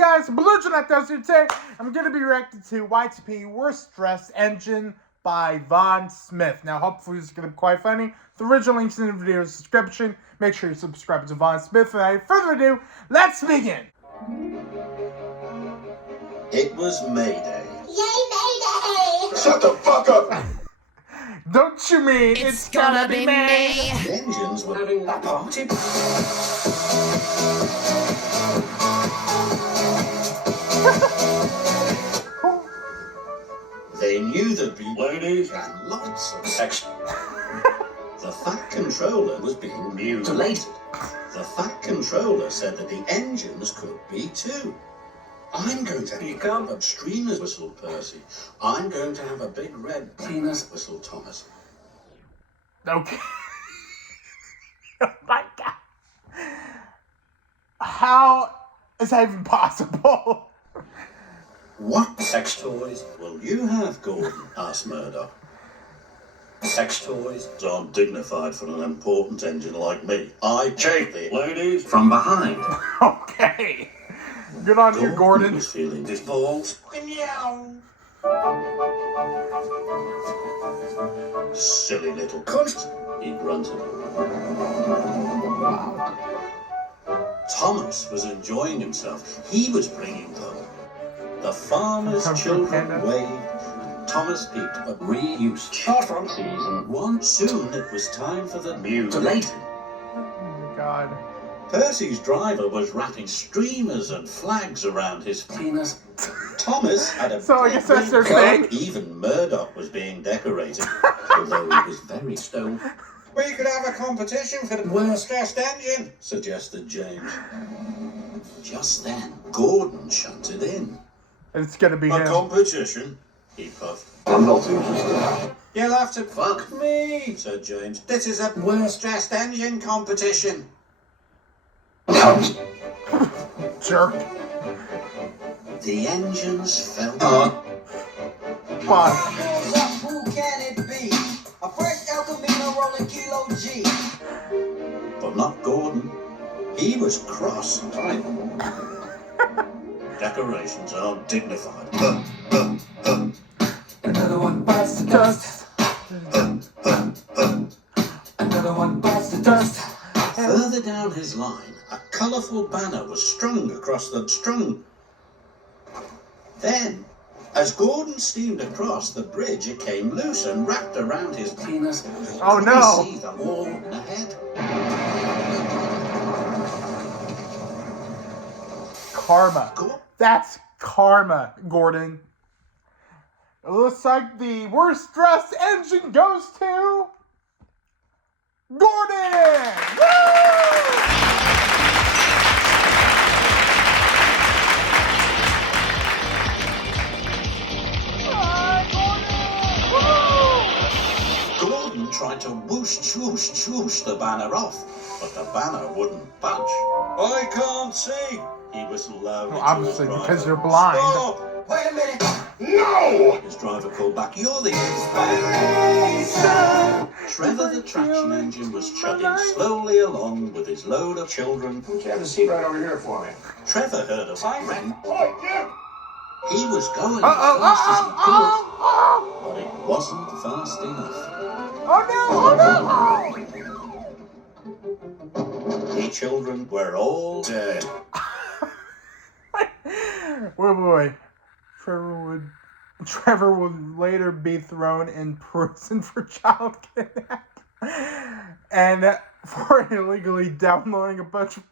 guys, Belligerent today. I'm going to be reacting to YTP Worst Dressed Engine by Von Smith. Now, hopefully this is going to be quite funny. The original link's in the video description. Make sure you subscribe to Von Smith. Without further ado, let's begin. It was Mayday. Yay, Mayday! Shut the fuck up! Don't you mean it's gonna be me? The engines were having a party. They knew there'd be ladies and lots of sex. The Fat Controller was being mutilated. The Fat Controller said that the engines could be too. I'm going to become a streamer's whistle, Percy. I'm going to have a big red penis whistle, Thomas. Okay. Oh my god. How is that even possible? What sex toys will you have, Gordon? Asked Murdoch. Sex toys aren't dignified for an important engine like me. I take the ladies from behind. Okay. Good on you, Gordon. Was feeling his balls. Silly little cunt, he grunted. Thomas was enjoying himself. He was bringing them. The farmer's children waved. Thomas peeped a reused shot from season 1. Soon it was time for the mutilating. Oh my god. Percy's driver was wrapping streamers and flags around his penis. Thomas had a So I guess that's their thing. Even Murdoch was being decorated, although he was very stoned. We could have a competition for the worst dressed engine, suggested James. Just then, Gordon shunted in. It's gonna be A him. competition? He puffed. I'm not interested. You'll have to fuck me, said James. This is a worst dressed engine competition. Jerk. The engines fell. Fine. Who can it be? A fresh El Camino rolling kilo G. But not Gordon. He was cross. Decorations are dignified. Another one bites the dust. Another one bites the dust. Further down his line, a colourful banner was strung across the strung. Then, as Gordon steamed across the bridge, it came loose and wrapped around his penis. Oh no! See the wall ahead. Karma. That's karma, Gordon. It looks like the worst dressed engine goes to Gordon! Woo! Gordon tried to whoosh the banner off, but the banner wouldn't budge. I can't see, he whistled loudly. Well, to obviously, his driver. because you're blind. Stop! Wait a minute. No! His driver called back, you're the inspiration. Trevor the traction engine was chugging slowly along with his load of children. Why don't you have a seat right over here for me? Trevor heard a siren. Oh, yeah. He was going as fast as he could, but it wasn't fast enough. Oh no! The children were all dead. Wait. Trevor would later be thrown in prison for child kidnapping and for illegally downloading a bunch of...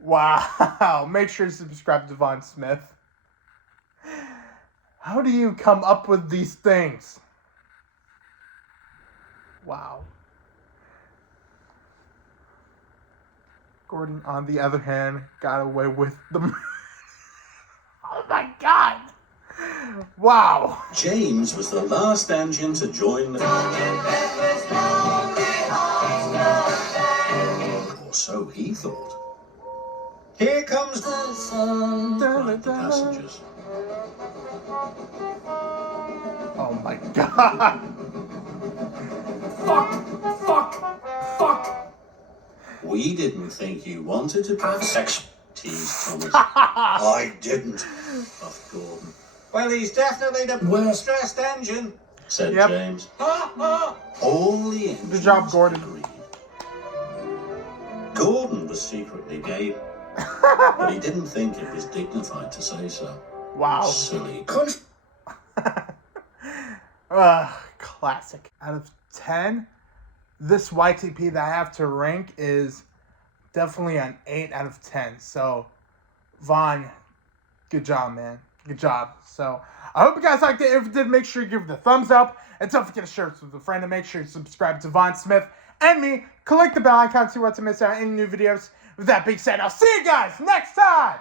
Wow. Make sure to subscribe to Von Smith. How do you come up with these things? Wow. Gordon, on the other hand, got away with the... Oh my god! Wow. James was the last engine to join the... Or so he thought. Here comes the sun, cried the passengers. Oh my god! Fuck! We didn't think you wanted to have sex, teased Thomas. I didn't, puffed Gordon. Well, he's definitely the Where's- stressed engine. Said Yep. James. Ha ha! All the engines Good job, Gordon. agreed. Gordon was secretly gay, but he didn't think it was dignified to say so. Wow. Silly cunt. Classic. Out of 10, this YTP that I have to rank is definitely an 8 out of 10. So, Vaughn, good job, man. Good job. So, I hope you guys liked it. If you did, make sure you give it a thumbs up. And don't forget to share this with a friend. And make sure you subscribe to Vaughn Smith and me. Click the bell icon to see what to miss out on any new videos. With that being said, I'll see you guys next time.